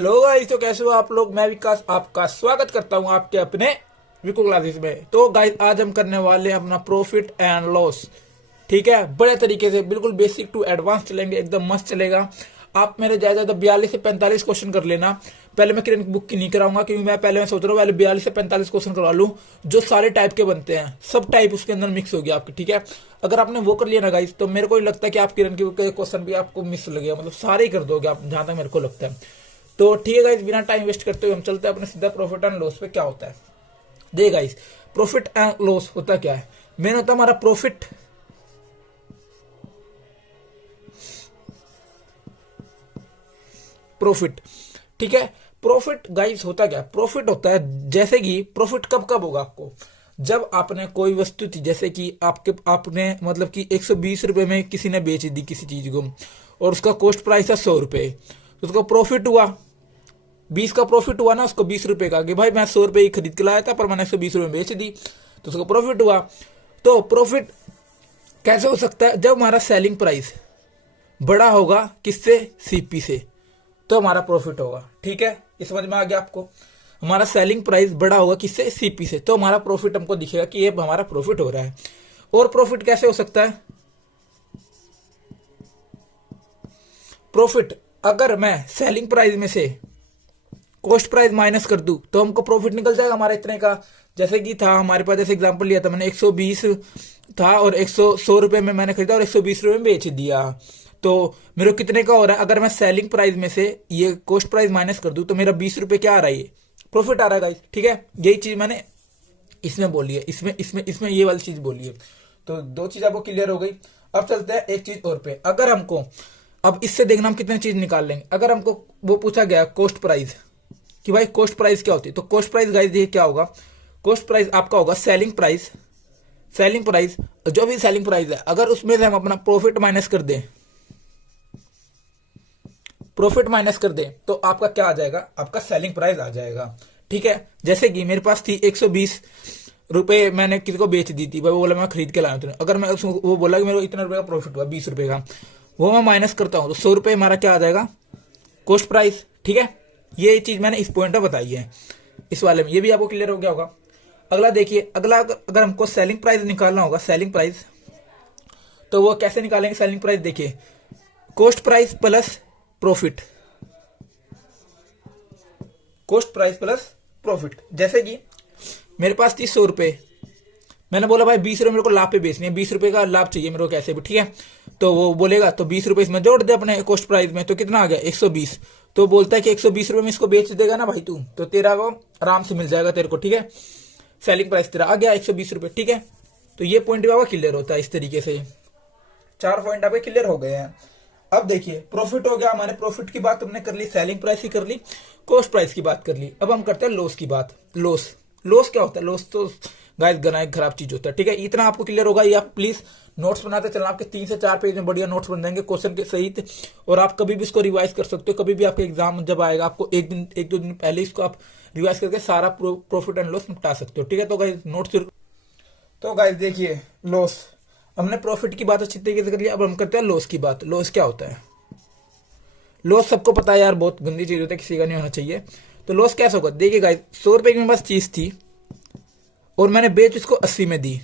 Hello guys, तो कैसे हो आप लोग। मैं विकास आपका स्वागत करता हूं आपके अपने विको क्लासेस में। तो गाइस आज हम करने वाले हैं अपना प्रॉफिट एंड लॉस। ठीक है, बड़े तरीके से बिल्कुल बेसिक टू एडवांस चलेंगे, एकदम मस्त चलेगा। आप मेरे ज्यादा 42 से 45 क्वेश्चन कर लेना। पहले मैं किरण बुक की नहीं कराऊंगा क्योंकि मैं सोच रहा हूँ पहले 42 से 45 क्वेश्चन करवा लूँ जो सारे टाइप के बनते हैं, सब टाइप उसके अंदर मिक्स हो गया आपके। ठीक है, अगर आपने वो कर लिया ना गाइस, तो मेरे को लगता है कि आप किरण के क्वेश्चन भी आपको मिस लगेगा, मतलब सारे ही कर दोगे आप, जहां तक मेरे को लगता है। तो ठीक है गाइस, बिना टाइम वेस्ट करते हुए हम चलते हैं अपने सीधा प्रॉफिट एंड लॉस पे। क्या होता है देखिए गाइस, प्रॉफिट एंड लॉस होता क्या है। मेन होता है हमारा प्रॉफिट, प्रॉफिट। ठीक है, प्रॉफिट गाइस होता क्या है। प्रॉफिट होता है, जैसे कि प्रॉफिट कब कब होगा आपको, जब आपने कोई वस्तु थी, जैसे कि आपने मतलब कि 120 रुपए में किसी ने बेच दी किसी चीज को, और उसका कॉस्ट प्राइस है 100 रुपए, तो उसका प्रॉफिट हुआ 20 का प्रॉफिट हुआ ना उसको 20 रुपए का, कि भाई मैं 100 रुपए ही खरीद के लाया था पर मैंने 120 रुपए में बेच दी, तो उसका प्रॉफिट हुआ। तो प्रॉफिट कैसे हो सकता है, जब हमारा सेलिंग प्राइस बड़ा होगा किससे, सीपी से, तो हमारा प्रॉफिट होगा। ठीक है, इस समझ में आ गया आपको। हमारा सेलिंग प्राइस बड़ा होगा किससे, सीपी से, तो हमारा प्रॉफिट हमको दिखेगा कि ये हमारा प्रॉफिट हो रहा है। और प्रॉफिट कैसे हो सकता है, प्रॉफिट अगर मैं सेलिंग प्राइस में से कॉस्ट प्राइस माइनस कर दूं तो हमको प्रॉफिट निकल जाएगा हमारा इतने का। जैसे कि था हमारे पास, जैसे एग्जांपल लिया था मैंने, 120 था और 100 रुपए में मैंने खरीदा और 120 रुपए में बेच दिया, तो मेरे को कितने का हो रहा है। अगर मैं सेलिंग प्राइस में से ये कॉस्ट प्राइस माइनस कर दूं तो मेरा 20 रुपए क्या आ रहा है, ये प्रॉफिट आ रहा है गाइस। ठीक है, यही चीज मैंने इसमें बोली है, इसमें ये वाली चीज बोली है। तो दो चीज आपको क्लियर हो गई। अब चलते हैं एक चीज और पे। अगर हमको अब इससे देखना हम कितने चीज निकाल लेंगे। अगर हमको वो पूछा गया कॉस्ट प्राइस, कि भाई कॉस्ट प्राइस क्या होती है, तो कॉस्ट प्राइस गाइस देखिए क्या होगा। कॉस्ट प्राइस आपका होगा सेलिंग प्राइस, सेलिंग प्राइस जो भी सेलिंग प्राइस है, अगर उसमें से हम अपना प्रॉफिट माइनस कर दें, प्रॉफिट माइनस कर दें, तो आपका क्या आ जाएगा, आपका सेलिंग प्राइस आ जाएगा। ठीक है, जैसे कि मेरे पास थी 120 रुपए, मैंने किसी को बेच दी थी, भाई वो बोला मैं खरीद के लाया हूं। अगर मैं वो बोला कि मेरे को इतना रुपए का प्रॉफिट हुआ 20 रुपए का, वो मैं माइनस करता हूं तो 100 रुपए हमारा क्या आ जाएगा, कॉस्ट प्राइस। ठीक है, ये चीज मैंने इस पॉइंट में बताई है, इस वाले में, ये भी आपको क्लियर हो गया होगा। अगला देखिए, अगला अगर हमको सेलिंग प्राइस निकालना होगा, सेलिंग प्राइस, तो वो कैसे निकालेंगे सेलिंग प्राइस, देखिए cost price plus profit, cost price plus profit. जैसे कि मेरे पास थी 100 रुपए, मैंने बोला भाई 20 रुपए मेरे को लाभ पे बेचनी है, 20 रुपए का लाभ चाहिए मेरे को कैसे भी। ठीक है, तो वो बोलेगा तो 20 रुपए इसमें जोड़ दे अपने कॉस्ट प्राइस में, तो कितना आ गया 120। तो बोलता है कि 120 रुपए में इसको बेच देगा ना भाई तू, तो तेरा वो आराम से मिल जाएगा तेरे को। ठीक है, सेलिंग प्राइस तेरा आ गया 120 रुपए। ठीक है, तो ये पॉइंट भी आपका क्लियर होता है। इस तरीके से 4 पॉइंट आपके क्लियर हो गए हैं। अब देखिए प्रॉफिट हो गया, हमारे प्रॉफिट की बात हमने कर ली, सेलिंग प्राइस की कर ली, कॉस्ट प्राइस की बात कर ली। अब हम करते हैं लॉस की बात। लॉस, लॉस क्या होता है, लॉस तो गाइस गना एक खराब चीज होता है। ठीक है, इतना आपको क्लियर होगा। ये आप प्लीज नोट्स बनाते चलना, आपके 3 से 4 पेज में बढ़िया नोट्स बन जाएंगे क्वेश्चन के सहित, और आप कभी भी इसको रिवाइज कर सकते हो। कभी भी आपके एग्जाम जब आएगा, आपको एक दो दिन पहले इसको आप रिवाइज करके सारा प्रॉफिट एंड लॉस निपटा सकते हो। ठीक है, तो गाइस नोट्स, तो गाइस देखिए लॉस, हमने प्रॉफिट की बात अच्छी तरीके से कर लिया। अब हम करते हैं लॉस की बात। लॉस क्या होता है, लॉस सबको पता है यार, बहुत गंदी चीज होता है, किसी का नहीं होना चाहिए। तो लॉस कैसे होगा, देखिए गाइस 100 रुपए की मेरे पास चीज थी और मैंने बेच उसको 80 में दी,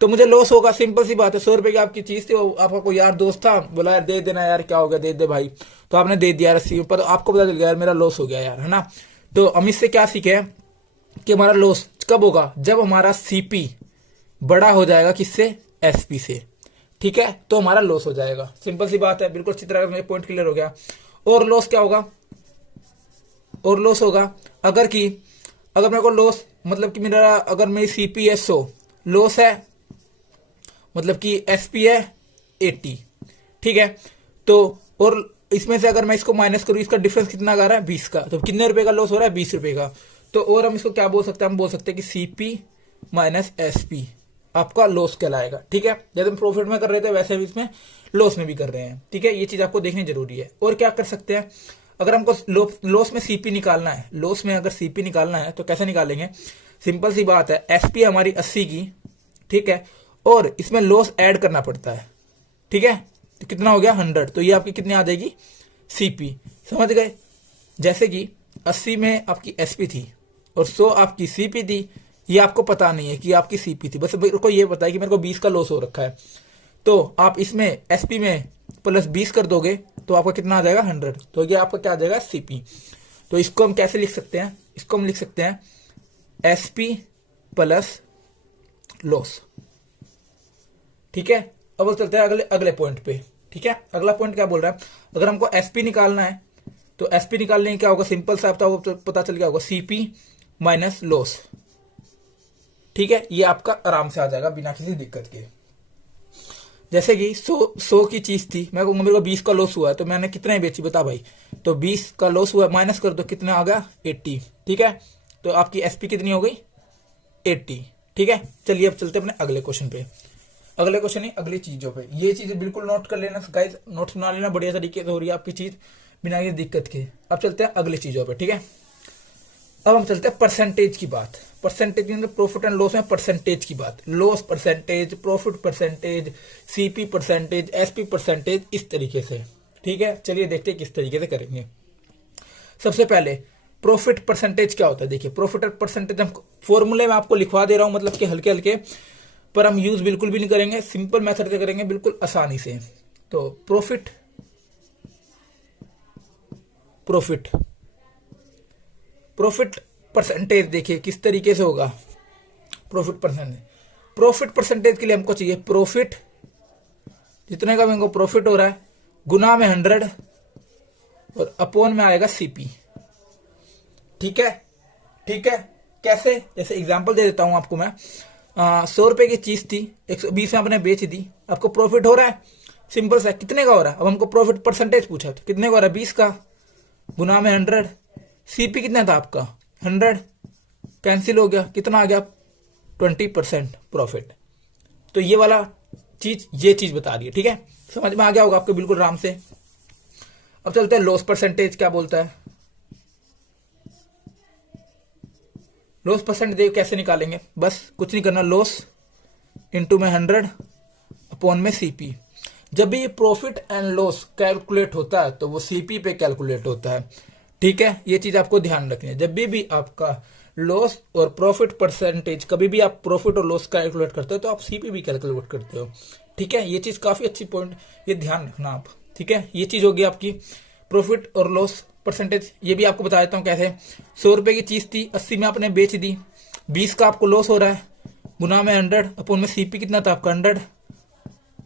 तो मुझे लॉस होगा। सिंपल सी बात है, 100 रुपए की आपकी चीज थी, आपका कोई यार दोस्त था, बोला यार दे देना यार, क्या हो गया, दे दे भाई, तो आपने दे दिया 80 पर, आपको पता चल गया यार मेरा लॉस हो गया यार, है ना। तो हम इससे क्या सीखे कि हमारा लॉस कब होगा, जब हमारा सीपी बड़ा हो जाएगा किससे, एसपी से। ठीक है, तो हमारा लॉस हो जाएगा। सिंपल सी बात है, बिल्कुल अच्छी तरह से पॉइंट क्लियर हो गया। और लॉस क्या होगा, और लॉस होगा अगर मेरे को लॉस, मतलब कि मेरा, अगर मेरी सीपी है 100, लॉस है मतलब कि एसपी है 80। ठीक है, तो और इसमें से अगर मैं इसको माइनस करूं, इसका डिफरेंस कितना आ रहा है 20 का, तो कितने रुपए का लॉस हो रहा है 20 रुपए का। तो और हम इसको क्या बोल सकते हैं, हम बोल सकते हैं कि सीपी माइनस एसपी आपका लॉस कहलाएगा। ठीक है, जैसे हम प्रॉफिट में कर रहे थे वैसे भी इसमें लॉस में भी कर रहे हैं। ठीक है, ये चीज आपको देखनी जरूरी है। और क्या कर सकते हैं, अगर हमको लॉस में सीपी निकालना है, लॉस में अगर सीपी निकालना है तो कैसे निकालेंगे, सिंपल सी बात है, एसपी हमारी 80 की, ठीक है, और इसमें लॉस ऐड करना पड़ता है। ठीक है, तो कितना हो गया 100, तो ये आपकी कितनी आ जाएगी सीपी, समझ गए। जैसे कि 80 में आपकी एसपी थी और 100 आपकी सीपी थी, ये आपको पता नहीं है कि आपकी सीपी थी, बस मेरे को ये पता है कि मेरे को 20 का लॉस हो रखा है। तो आप इसमें एसपी में प्लस 20 कर दोगे तो आपका कितना आ जाएगा 100, तो ये आपका क्या आ जाएगा सीपी। तो इसको हम कैसे लिख सकते हैं, इसको हम लिख सकते हैं एसपी प्लस लॉस। ठीक है, अब चलते हैं अगले पॉइंट पे। ठीक है, अगला पॉइंट क्या बोल रहा है, अगर हमको एसपी निकालना है तो एसपी निकालने क्या होगा, सिंपल सा आपको पता चल गया होगा, सीपी माइनस लॉस। ठीक है, ये आपका आराम से आ जाएगा बिना किसी दिक्कत के। जैसे कि 100 की चीज थी, मेरे को 20 का लॉस हुआ है, तो मैंने कितने बेची बता भाई, तो 20 का लॉस हुआ, माइनस कर दो कितना आ गया 80। ठीक है, तो आपकी एसपी कितनी हो गई 80। ठीक है, चलिए अब चलते अपने अगले क्वेश्चन पे, अगले क्वेश्चन नहीं अगली चीजों पे। ये चीज बिल्कुल नोट कर लेना गाइस, नोट्स बना लेना, बढ़िया तरीके से हो रही है आपकी चीज बिना ये दिक्कत के। अब चलते हैं अगली चीजों पे। ठीक है, अब हम चलते हैं परसेंटेज की बात। परसेंटेज में प्रॉफिट एंड लॉस में परसेंटेज की बात, loss percentage, profit percentage, CP percentage, SP percentage, इस तरीके से। ठीक है, चलिए देखते हैं किस तरीके से करेंगे। सबसे पहले प्रॉफिट परसेंटेज क्या होता है, देखिए प्रॉफिट परसेंटेज हम फॉर्मूले में आपको लिखवा दे रहा हूं, मतलब कि हल्के हल्के, पर हम यूज बिल्कुल भी नहीं करेंगे, सिंपल मेथड से करेंगे बिल्कुल आसानी से। तो प्रॉफिट परसेंटेज देखिए किस तरीके से होगा। प्रॉफिट परसेंटेज के लिए हमको चाहिए प्रॉफिट, जितने का हमको प्रॉफिट हो रहा है, गुना में 100 और अपॉन में आएगा सीपी। ठीक है, ठीक है, कैसे, जैसे एग्जांपल दे देता हूं आपको मैं। 100 रुपए की चीज थी, 120 में आपने बेच दी, आपको प्रॉफिट हो रहा है, सिंपल सा कितने का हो रहा है। अब हमको प्रॉफिट परसेंटेज पूछा, तो कितने का हो रहा है 20 का, गुना में 100, सीपी कितना था आपका 100, कैंसिल हो गया, कितना आ गया 20% प्रॉफिट। तो ये वाला चीज, ये चीज बता रही है। ठीक है, समझ में आ गया होगा आपको बिल्कुल आराम से। अब चलते हैं लॉस परसेंटेज क्या बोलता है। लॉस परसेंटेज कैसे निकालेंगे, बस कुछ नहीं करना, लॉस इंटू में 100 अपॉन में सीपी। जब भी प्रॉफिट एंड लॉस कैलकुलेट होता है तो वो सीपी पे कैलकुलेट होता है। ठीक है, ये चीज आपको ध्यान रखनी है, जब भी आपका लॉस और प्रॉफिट परसेंटेज, कभी भी आप प्रॉफिट और लॉस कैलकुलेट करते हो तो आप सीपी भी कैलकुलेट करते हो। ठीक है, ये चीज काफी अच्छी पॉइंट, ये ध्यान रखना आप। ठीक है, ये चीज होगी आपकी प्रॉफिट और लॉस परसेंटेज। ये भी आपको बता देता हूँ कैसे। 100 रुपए की चीज थी, 80 में आपने बेच दी, 20 का आपको लॉस हो रहा है, गुना में 100 अपन में सीपी कितना था आपका 100,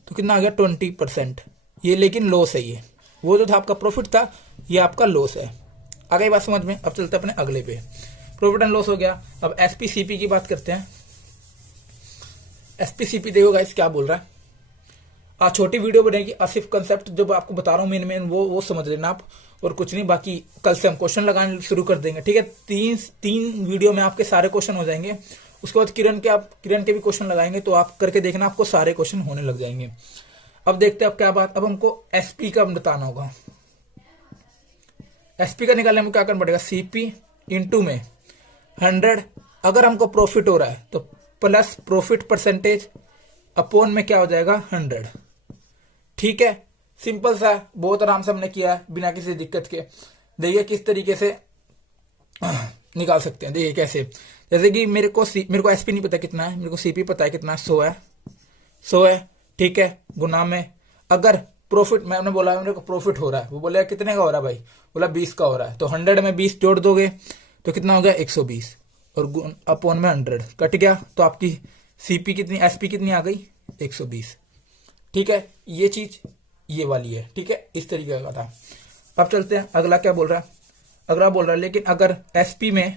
तो कितना आ गया 20%। ये लेकिन लॉस है, ये वो जो था आपका प्रॉफिट था, ये आपका लॉस है। आ गई बात समझ में। अब चलते अपने अगले पे, प्रॉफिट एंड लॉस हो गया। अब एसपी सीपी की बात करते हैं। एसपी सीपी देखो गाइस क्या बोल रहा है। आज छोटी वीडियो बनेगी, सिर्फ कंसेप्ट जो आपको बता रहा हूँ मेन वो समझ लेना आप, और कुछ नहीं। बाकी कल से हम क्वेश्चन लगाने शुरू कर देंगे। ठीक है, तीन वीडियो में आपके सारे क्वेश्चन हो जाएंगे। उसके बाद किरण के भी क्वेश्चन लगाएंगे, तो आप करके देखना, आपको सारे क्वेश्चन होने लग जाएंगे। अब देखते हैं अब क्या बात, अब हमको एसपी का बताना होगा। एसपी का निकालने में क्या करना पड़ेगा, सीपी इंटू में 100, अगर हमको प्रॉफिट हो रहा है तो प्लस प्रॉफिट परसेंटेज अपॉन में क्या हो जाएगा 100। ठीक है, सिंपल सा, बहुत आराम से हमने किया है बिना किसी दिक्कत के। देखिए किस तरीके से निकाल सकते हैं, देखिए कैसे। जैसे कि मेरे को एसपी नहीं पता कितना है, मेरे को सीपी पता है कितना है, 100 है। ठीक है, गुना में, अगर प्रॉफिट, मैंने बोला मेरे को प्रॉफिट हो रहा है, वो बोला कितने का हो रहा है भाई, बोला 20 का हो रहा है, तो 100 में 20 जोड़ दोगे तो कितना हो गया 120, और अपॉन में 100 कट गया, तो आपकी सीपी कितनी, एसपी कितनी आ गई 120। ठीक है, ये चीज ये वाली है। ठीक है, इस तरीके का था। अब चलते हैं अगला क्या बोल रहा है। अगला बोल रहा है लेकिन अगर एसपी में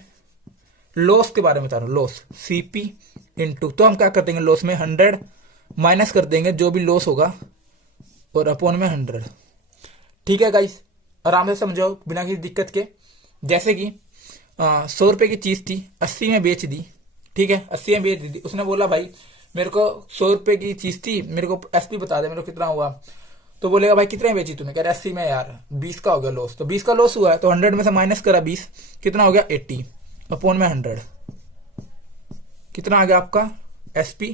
लॉस के बारे में बता रहा हूं, लॉस सीपी इंटू, तो हम क्या कर देंगे, लॉस में 100 माइनस कर देंगे जो भी लॉस होगा, और अपॉन में 100। ठीक है गाइस, आराम से समझो बिना किसी दिक्कत के। जैसे कि 100 रुपए की चीज थी, 80 में बेच दी। ठीक है, 80 में बेच दी, उसने बोला भाई मेरे को 100 रुपए की चीज थी, मेरे को एसपी बता दे मेरे को कितना हुआ। तो बोलेगा भाई कितने बेची तूने, कह रहा 80 में, यार 20 का हो गया लॉस, तो 20 का लॉस हुआ है, तो 100 में से माइनस करा 20, कितना हो गया 80, अपॉन में 100, कितना आ गया आपका एसपी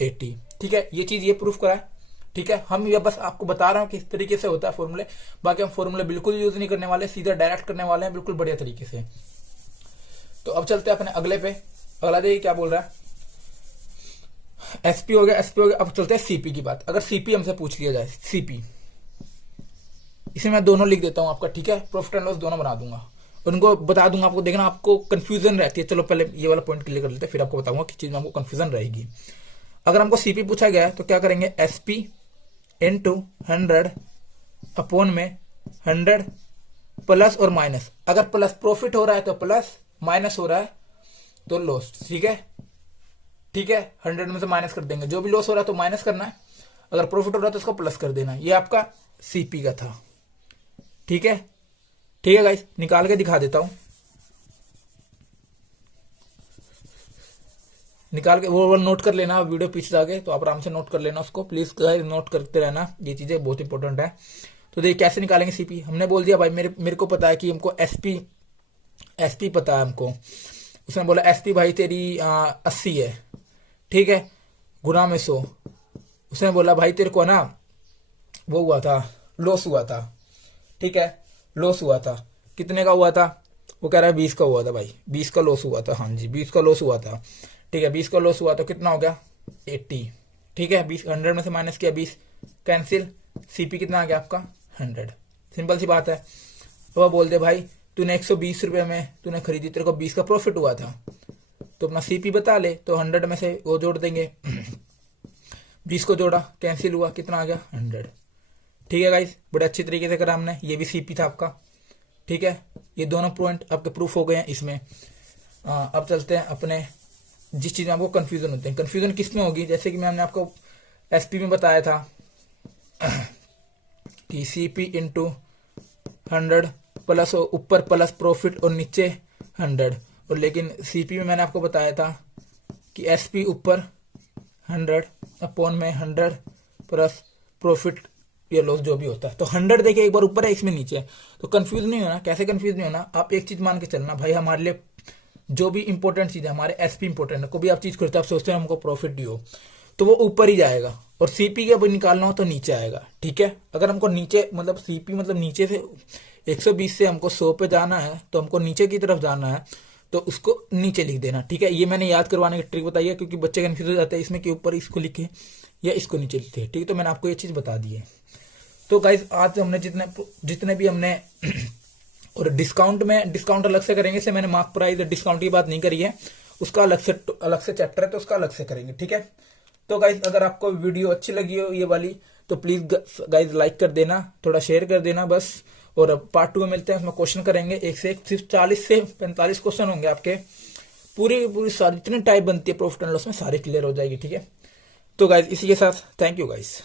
80। ठीक है, ये चीज ये प्रूफ करा है। ठीक है, हम ये बस आपको बता रहा हूँ किस तरीके से होता है फॉर्मूले। बाकी हम फॉर्मूले बिल्कुल यूज नहीं करने वाले, सीधा डायरेक्ट करने वाले हैं बिल्कुल बढ़िया तरीके से। तो अब चलते हैं अपने अगले पे। अगला देखिए क्या बोल रहा है, एसपी हो गया, एसपी हो गया। अब चलते हैं सीपी की बात। अगर सीपी हमसे पूछ लिया जाए, सीपी, इसे मैं दोनों लिख देता हूं आपका, ठीक है, प्रॉफिट एंड लॉस दोनों बना दूंगा, उनको बता दूंगा आपको। देखना आपको कंफ्यूजन रहती है। चलो पहले ये वाला पॉइंट क्लियर कर लेते हैं, फिर आपको बताऊंगा किस चीज में आपको कंफ्यूजन रहेगी। अगर हमको सीपी पूछा गया है तो क्या करेंगे, एसपी इंटू 100 अपॉन में 100 प्लस और माइनस। अगर प्लस प्रॉफिट हो रहा है तो प्लस, माइनस हो रहा है तो लॉस, ठीक है, ठीक है। 100 में से माइनस कर देंगे, जो भी लॉस हो रहा है तो माइनस करना है, अगर प्रॉफिट हो रहा है तो उसको प्लस कर देना है। ये आपका सीपी का था, ठीक है, ठीक है गाइस, निकाल के दिखा देता हूं, निकाल के वो नोट कर लेना, वीडियो पीछे जाके तो आप आराम से नोट कर लेना उसको, प्लीज गाइस नोट करते रहना, ये चीजें बहुत इंपॉर्टेंट है। तो देखिए कैसे निकालेंगे सीपी। हमने बोल दिया भाई मेरे को पता है कि हमको एसपी पता है हमको। उसने बोला एसपी भाई तेरी 80 है, ठीक है, गुना में 100। उसने बोला भाई तेरे को ना वो हुआ था, लॉस हुआ था, ठीक है, लॉस हुआ था, कितने का हुआ था, वो कह रहा है 20 का हुआ था भाई, 20 का लॉस हुआ था, हाँ जी 20 का लॉस हुआ था, ठीक है, 20 का लॉस हुआ तो कितना हो गया 80, ठीक है, 20 100 में से माइनस किया 20, कैंसिल, सीपी कितना आ गया आपका 100। सिंपल सी बात है। वो बोल दे भाई तूने 120 रुपए में तूने खरीदी, तेरे को 20 का प्रॉफिट हुआ था, तो अपना सीपी बता ले, तो 100 में से वो जोड़ देंगे 20 को जोड़ा, कैंसिल हुआ, कितना आ गया 100, ठीक है गाइस, बड़े अच्छी तरीके से करा हमने, ये भी सीपी था आपका, ठीक है। ये दोनों पॉइंट आपके प्रूफ हो गए हैं इसमें। अब चलते हैं अपने जिस चीज में आपको कंफ्यूजन होते हैं। कंफ्यूजन किस में होगी, जैसे कि मैंने आपको एसपी में बताया था कि सीपी इंटू 100 प्लस ऊपर प्लस प्रॉफिट और नीचे 100, और लेकिन सीपी में मैंने आपको बताया था कि एसपी ऊपर 100 अपॉन में 100 प्लस प्रॉफिट या लॉस जो भी होता है। तो 100 देखिए एक बार ऊपर है, इसमें नीचे है, तो कंफ्यूज नहीं होना। कैसे कंफ्यूज नहीं होना, आप एक चीज मान के चलना भाई, हमारे लिए जो भी इंपॉर्टेंट चीज है, हमारे एसपी इंपॉर्टेंट है, कोई भी आप चीज करते आप सोचते हैं हमको प्रॉफिट ही हो, तो वो ऊपर ही जाएगा, और सीपी के निकालना हो तो नीचे आएगा, ठीक है। अगर हमको नीचे मतलब सीपी मतलब नीचे से 120 से हमको 100 पे जाना है, तो हमको नीचे की तरफ जाना है, तो उसको नीचे लिख देना, ठीक है। ये मैंने याद करवाने की ट्रिक बताई है, क्योंकि बच्चे कंफ्यूज हो जाते हैं इसमें कि ऊपर इसको लिखे या इसको नीचे लिखते हैं, ठीक है। तो मैंने आपको ये चीज बता दी है। तो गाइज आज हमने जितने भी हमने और डिस्काउंट अलग से करेंगे, से मैंने मार्क प्राइस डिस्काउंट की बात नहीं करी है, उसका अलग से चैप्टर है, तो उसका अलग से करेंगे, ठीक है। तो गाइज अगर आपको वीडियो अच्छी लगी हो ये वाली, तो प्लीज गाइज लाइक कर देना, थोड़ा शेयर कर देना बस। और पार्ट 2 में मिलते हैं, उसमें क्वेश्चन करेंगे, एक से एक सिर्फ 40 से 45 क्वेश्चन होंगे आपके, पूरी सारी जितनी टाइप बनती है प्रॉफिट एंड लॉस में सारी क्लियर हो जाएगी, ठीक है। तो गाइज इसी के साथ थैंक यू गाइज।